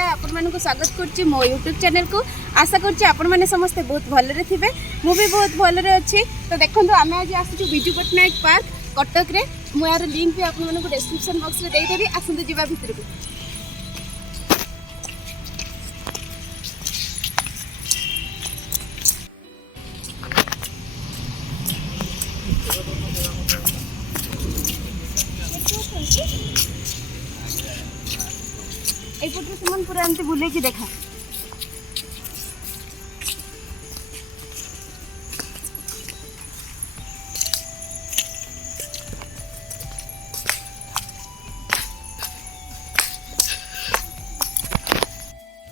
सविता आपण मानक स्वागत करछि मो यूट्यूब चैनल को। आशा करछि आपण माने समस्ते बहुत भलरे थिबे, मु भी बहुत भलरे अछि। तो देखंतु आमे आज आसुछु बिजू पटनायक पार्क कटक रे। मु यार लिंक भी आपण मानक डिस्क्रिप्शन बॉक्स रे देई देबी, आसंतु जिबा भितर को। एपटे से पूरा एमती बुले की देखा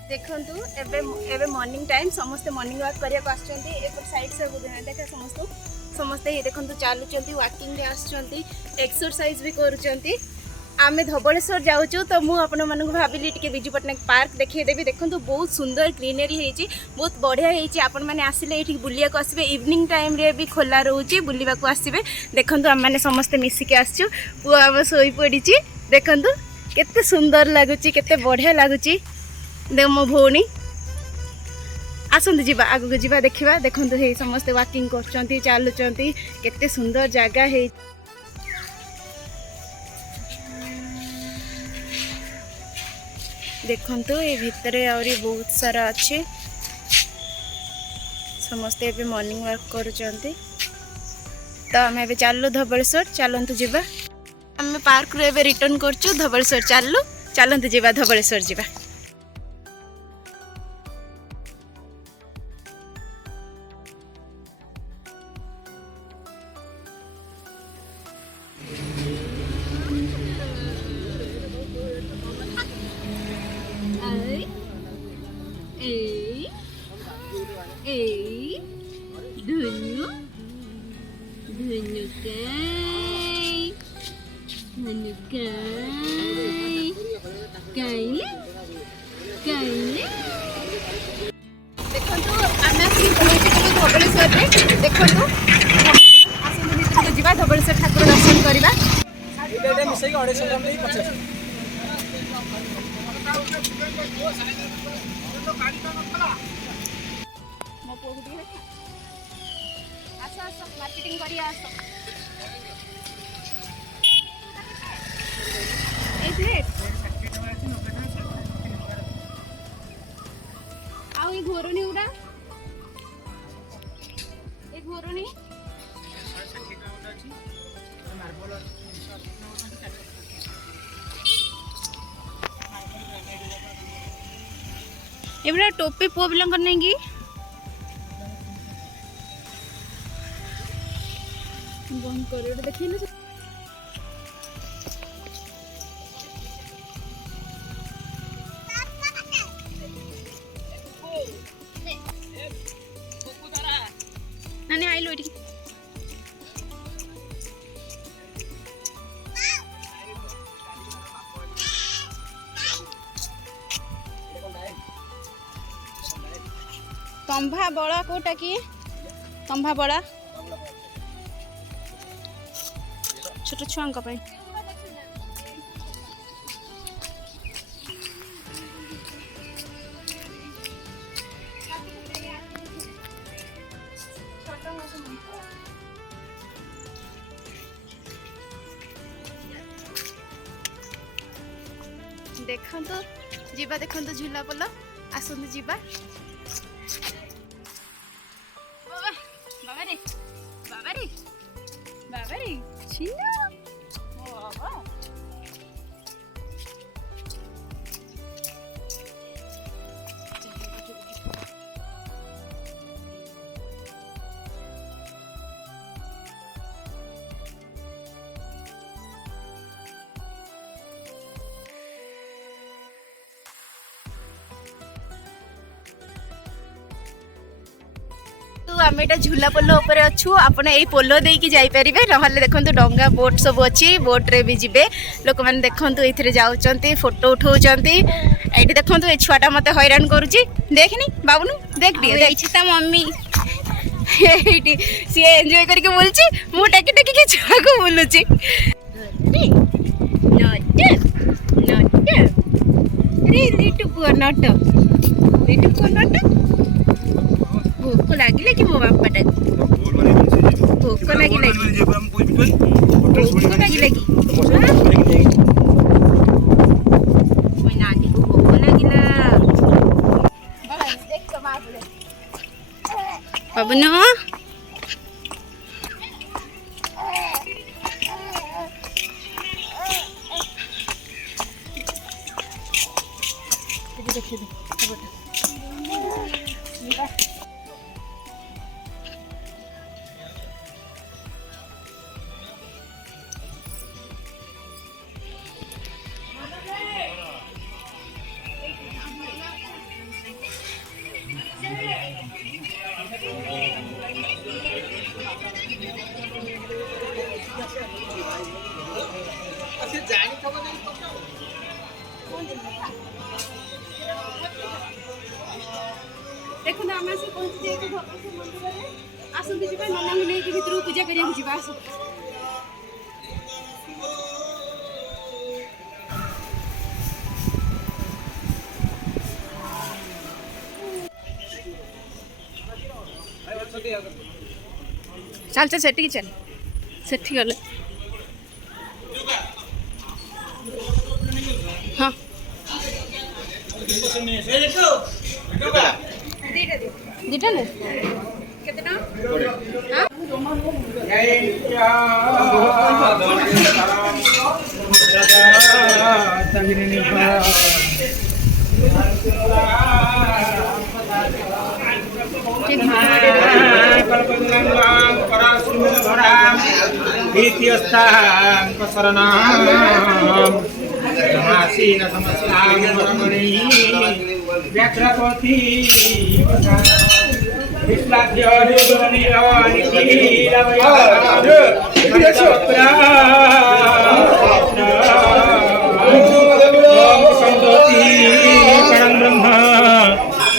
देखंतु एबे मॉर्निंग टाइम समस्ते मॉर्निंग वॉक करिया को आछंती। एक साइड से देखा समस्ते ये देखंतु चालुचंती, वॉकिंग रे आछंती, एक्सरसाइज भी करूचंती। आमे धबलेश्वर जाऊँ तो मुझे आपण मानक भाविली टिके बिजू पटनायक पार्क देखिए देवी। देखो बहुत सुंदर ग्रीनरी होती, बहुत बढ़िया होती। आपण मैंने आसिले ये बुलिया को आसबे, इवनिंग टाइम रे भी खोला रोचे, बुलवा को आसबे। देखो आम मैंने समस्ते मिसिक आसचु, पु आम शोई पड़ी। देखो केते सुंदर लगुच, केते बढ़िया लगुच। देख मो भौणी आसतु जीवा आगू जीवा देखा। देखो हे समस्ते वॉकिंग कर चलुचंती, केते सुंदर जगह है। देखंतु ये भितरे आउरी बहुत सारा अच्छे समस्ते एबे मॉर्निंग वॉक करूचंती। तो आम एबे चलु धबलेश्वर, चलंतु जीवा। आम पार्क रे एबे रिटर्न करचु धबलेश्वर। चलंतु जीवा धबलेश्वर जीवा। धबलेश्वर ठाकुर दर्शन करवा। मार्केटिंग करिया आस आई घोरणी उड़ा एक घोरणी एबरा टोपी पुआ पिलांक नहीं कि बंद करे देखिए ना। नानी आइलो एठी तंभा बड़ा कोटा की तंभा बड़ा छोट छुआ देखंतु जीवा। देखंतु झूला पोल आसंतु जीवा। बाबा रे बाबा रे बाबा रे छिना ओ बाबा आम एटा झूला पोल ऊपर अच्छु। आपण यही पोल देकी जाई परिबे, रहले देखंतु डंगा बोट सब अच्छी, बोट रे भी जिबे लोक माने। देखंतु एथिरे जाउचंती, फोटो उठाउचंती। एठी देखंतु ए छुआटा मते हैरान करूची। देखनी बाबुनु देख दिए देखछि ता मम्मी एठी सी एन्जॉय करके बोलची, मु टाकी टाकी के छुआ को बोलुची। नट नट रे लिटू पुआ नट भोक लगे कि मो बापा डाक भोक लगे नानी को भोक लगे पवन देखो ना आम आसी पहुँची जाए धपेश्वर मंदिर में आसती जी नना को लेकिन भर पूजा करा जा आस चल चल सेठी चल सेठी गले हाँ दीटा ने कितना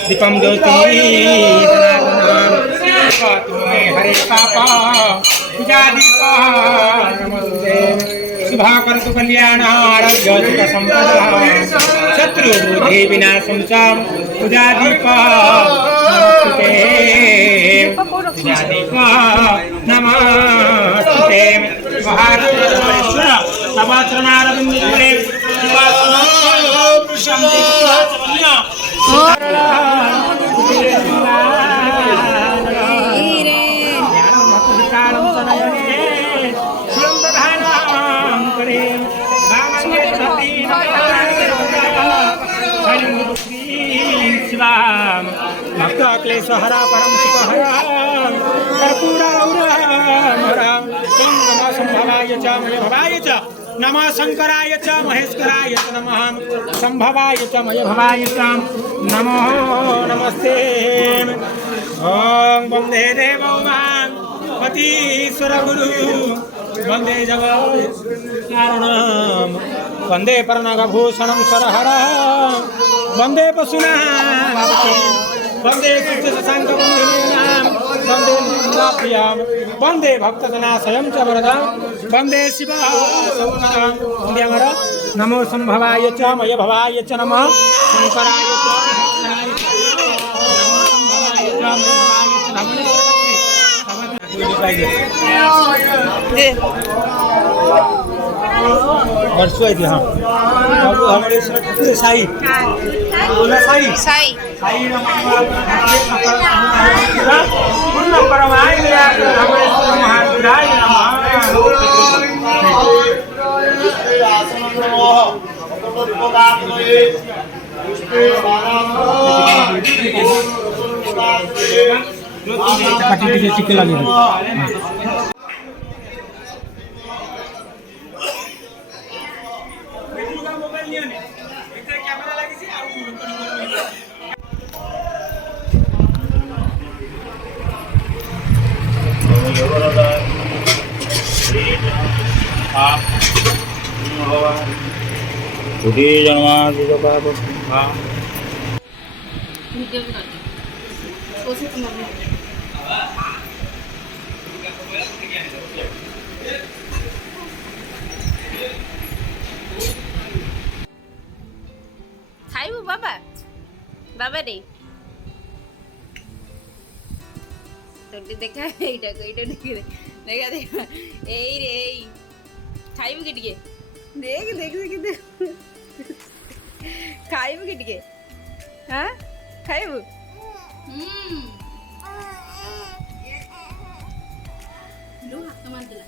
दीपम ज्योति हरे पापा पूजा दीपा नमस्ते शुभा करतु कल्याण आरोग्य संपदा शत्रु बुद्धि विनाशं च पूजा दीपा नमस्ते पूजा दीपा नमस्ते महाराज समाचरणारविंदे भक्त क्लेशहरा परम सुखहरा कर्पूराउरा नमः संभवाय च मय भवाय च नमः शंकराय च महेश्वराय च नमः संभवाय च मय भवाय च नमो नमस्ते ओम वंदे देवो मां पतीश्वर गुरु वंदे जगत् कारणं वंदे पर्णगभूषणं सरहरं वंदे पशूनां वंदे शशाङ्कवन्दिनीनां वंदे प्रियां वंदे भक्तजनाशयं च वरदां वंदे शिवशङ्करं वंदे अमर नमो संभवाय च मय भवाय च नमः शंकराय वर्षों हाँ हमारे साई साई साई साई पूर्ण परमाय टिके लगे खाइबू बाबा रे तोटे देखा एटा को एटा देखा देखा ए रे खाइबु कि टिके देख देख देख खाइबु कि टिके हां खाइबु लो हाथ मार देला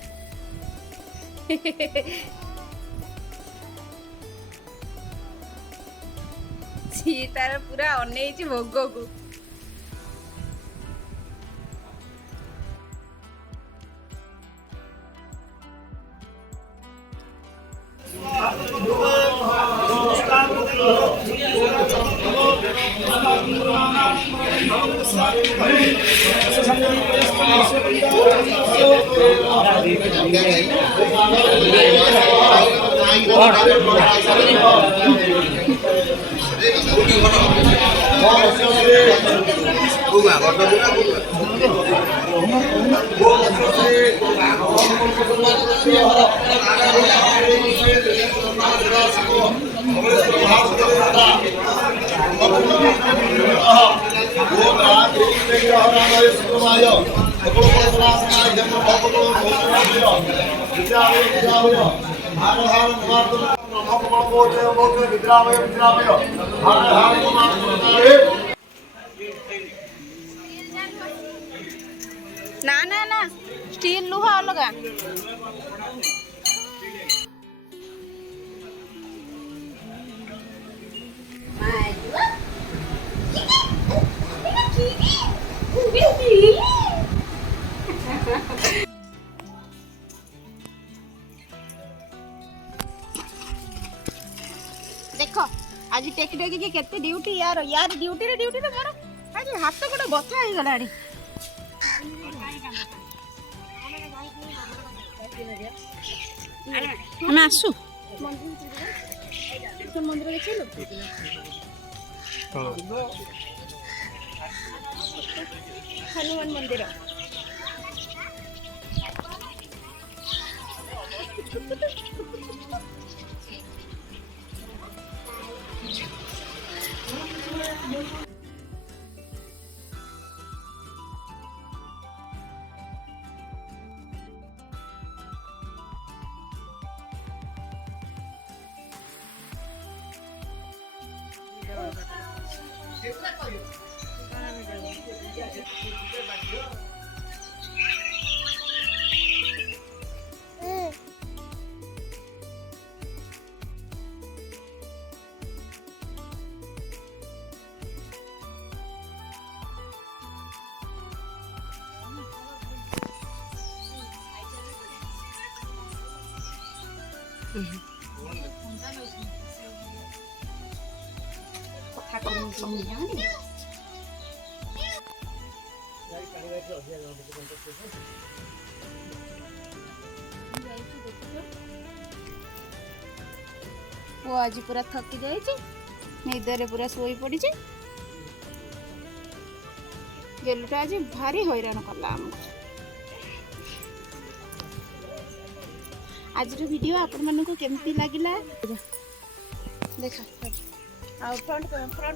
सी तार पूरा अनेइची भोग को ना ना ना स्टील लुहा अलगा देखो आज टेक टेक के केते ड्यूटी यार यार ड्यूटी रे मोर आज हाथ गोटे बथा हो गलाड़ी हम आसु मंदिर हनुमान मंदिर वो आज पूरा थकी जाए निदरे पूरा शोई पड़ी गेलुटा आज भारी हैरान कला आमको। आज वीडियो आपण मानक केमती लागिला देखा आ फ्रंट कैमरा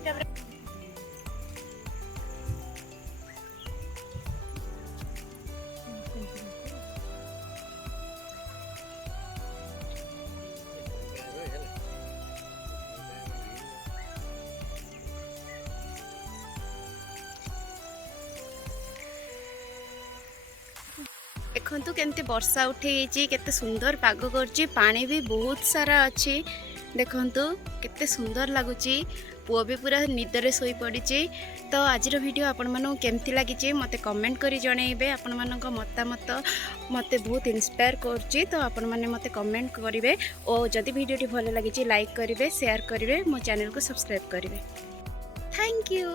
देखु केमती वर्षा उठे केते सुंदर पाग कर पानी भी बहुत सारा अच्छी देखु केते सुंदर लगुच पुओ भी पूरा निदरे सोई पड़ी। तो आज वीडियो आपण मानू केमती लगी मते कमेंट करी जनइबे आपण मानक मतामत मते बहुत इंस्पायर करछि। तो आपण माने मते कमेंट करिवे और जदि वीडियोटी भल लगी लाइक करिवे शेयर करिवे मो चैनल को सब्सक्राइब करिवे। Thank you.